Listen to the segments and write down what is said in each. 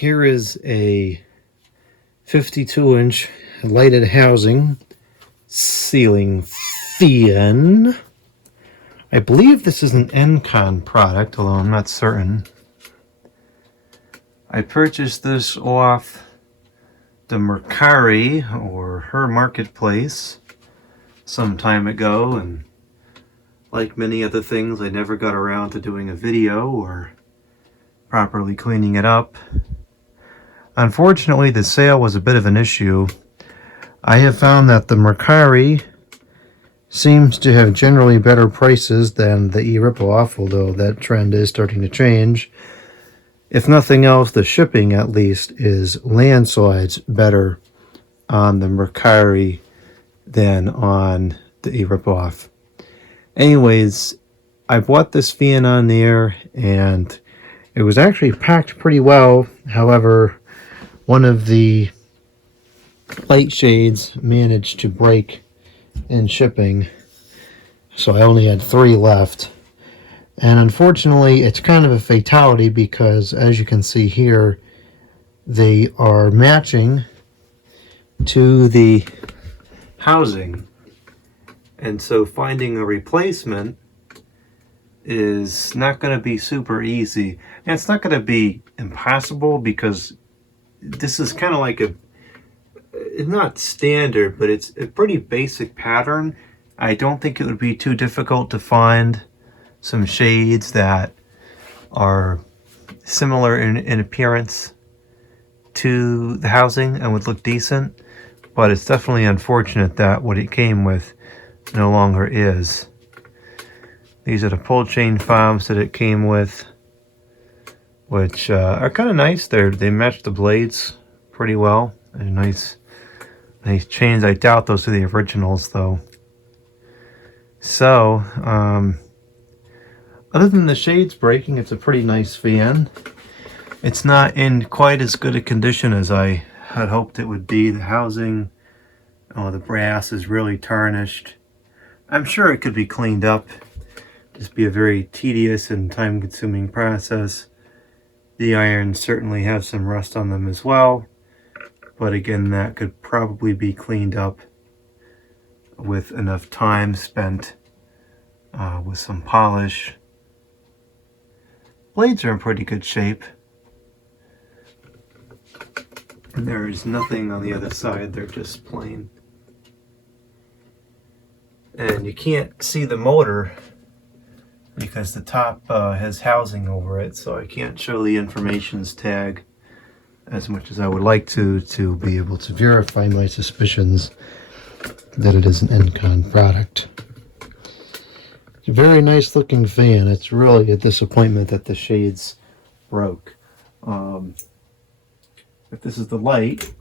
Here is a 52-inch lighted housing ceiling fan. I believe this is an Encon product, although I'm not certain. I purchased this off the Mercari or her marketplace some time ago, and like many other things, I never got around to doing a video or properly cleaning it up. Unfortunately, the sale was a bit of an issue. I have found that the Mercari seems to have generally better prices than the e-ripoff, although that trend is starting to change. If nothing else, the shipping at least is landslides better on the Mercari than on the e-ripoff. Anyways, I bought this fan on there and it was actually packed pretty well. However, one of the light shades managed to break in shipping, so I only had 3 left. And unfortunately, it's kind of a fatality because, as you can see here, they are matching to the housing. And so finding a replacement is not going to be super easy. And it's not going to be impossible because this is kind of like it's not standard, but it's a pretty basic pattern. I don't think it would be too difficult to find some shades that are similar in appearance to the housing and would look decent, but it's definitely unfortunate that what it came with no longer is. These are the pull chain fobs that it came with, which are kind of nice. They match the blades pretty well. They're nice chains. I doubt those are the originals though. So, other than the shades breaking, it's a pretty nice fan. It's not in quite as good a condition as I had hoped it would be. The housing, the brass is really tarnished. I'm sure it could be cleaned up. Just be a very tedious and time-consuming process. The irons certainly have some rust on them as well, but again, that could probably be cleaned up with enough time spent with some polish. Blades are in pretty good shape. There is nothing on the other side, they're just plain. And you can't see the motor because the top has housing over it, so I can't show the information's tag as much as I would like to be able to verify my suspicions that it is an Encon product. It's a very nice looking fan. It's really a disappointment that the shades broke. If this is the light,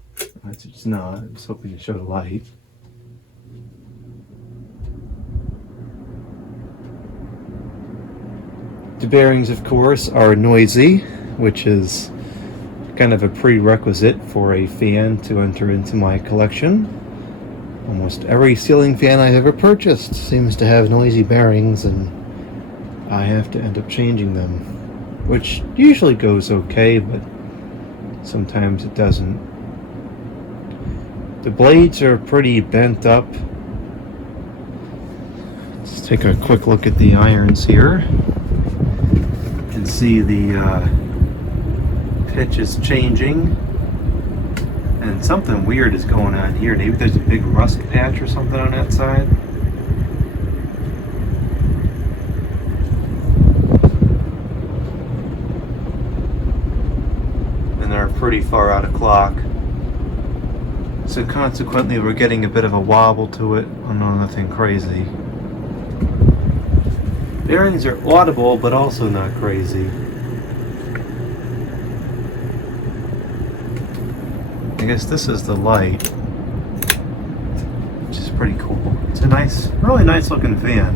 it's not. I was hoping to show the light. The bearings, of course, are noisy, which is kind of a prerequisite for a fan to enter into my collection. Almost every ceiling fan I've ever purchased seems to have noisy bearings, and I have to end up changing them, which usually goes okay, but sometimes it doesn't. The blades are pretty bent up. Let's take a quick look at the irons here. You can see the pitch is changing, and something weird is going on here. Maybe there's a big rust patch or something on that side. And they're pretty far out of clock, so consequently we're getting a bit of a wobble to it. Oh no, nothing crazy. Bearings are audible, but also not crazy. I guess this is the light, which is pretty cool. It's a nice, really nice looking fan.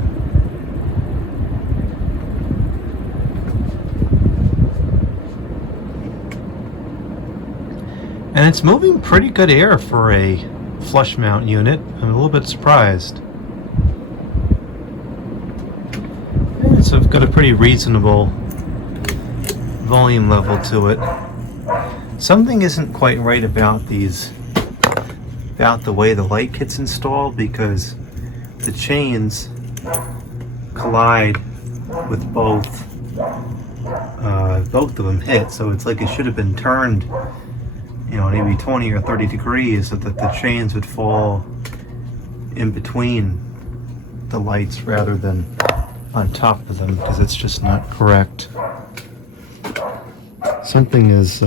And it's moving pretty good air for a flush mount unit. I'm a little bit surprised. And it's got a pretty reasonable volume level to it. Something isn't quite right about the way the light kit's installed, because the chains collide with both of them hit, so it's like it should have been turned, maybe 20 or 30 degrees so that the chains would fall in between the lights rather than on top of them, because it's just not correct. Something is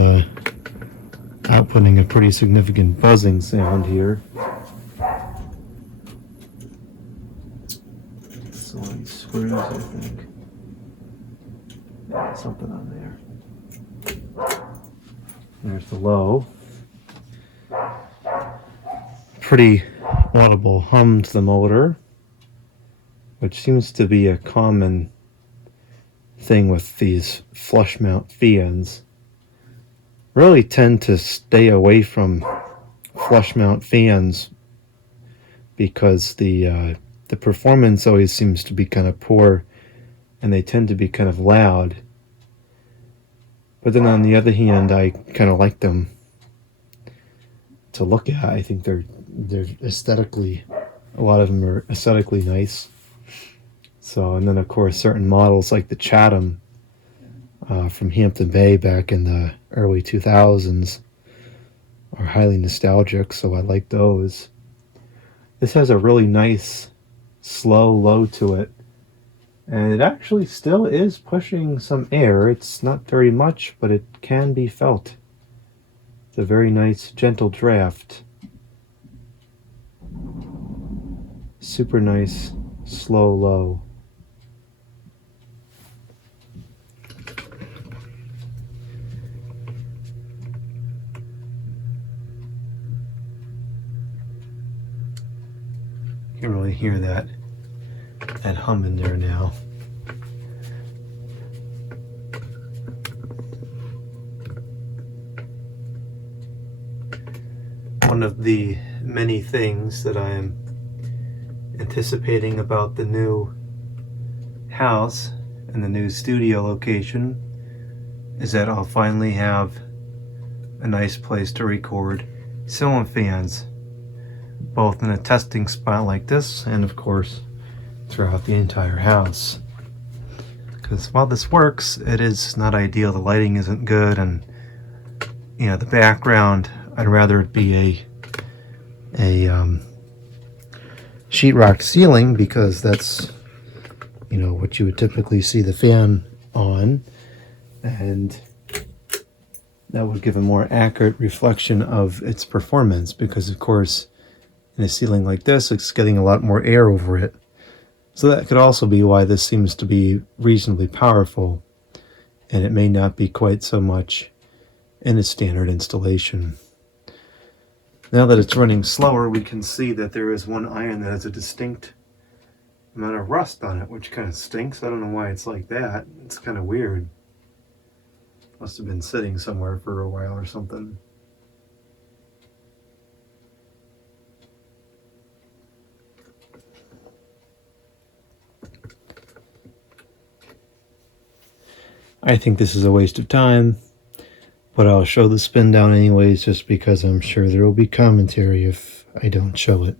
outputting a pretty significant buzzing sound here. So many screws, I think. Yeah, something on there. There's the low. Pretty audible hum to the motor, which seems to be a common thing with these flush mount fans. Really tend to stay away from flush mount fans because the performance always seems to be kind of poor, and they tend to be kind of loud. But then on the other hand, I kind of like them to look at. I think they're aesthetically, a lot of them are aesthetically nice. So, and then of course certain models like the Chatham from Hampton Bay back in the early 2000s are highly nostalgic, so I like those. This has a really nice slow low to it, and it actually still is pushing some air. It's not very much, but it can be felt. It's a very nice gentle draft. Super nice slow low. You can really hear that hum in there now. One of the many things that I am anticipating about the new house and the new studio location is that I'll finally have a nice place to record ceiling fans, both in a testing spot like this and of course throughout the entire house. Because while this works, it is not ideal. The lighting isn't good, and the background, I'd rather it be a sheetrock ceiling, because that's what you would typically see the fan on, and that would give a more accurate reflection of its performance, because of course in a ceiling like this it's getting a lot more air over it. So that could also be why this seems to be reasonably powerful, and it may not be quite so much in a standard installation. Now that it's running slower, we can see that there is one iron that has a distinct amount of rust on it, which kind of stinks. I don't know why it's like that. It's kind of weird. Must have been sitting somewhere for a while or something. I think this is a waste of time, but I'll show the spin down anyways, just because I'm sure there will be commentary if I don't show it.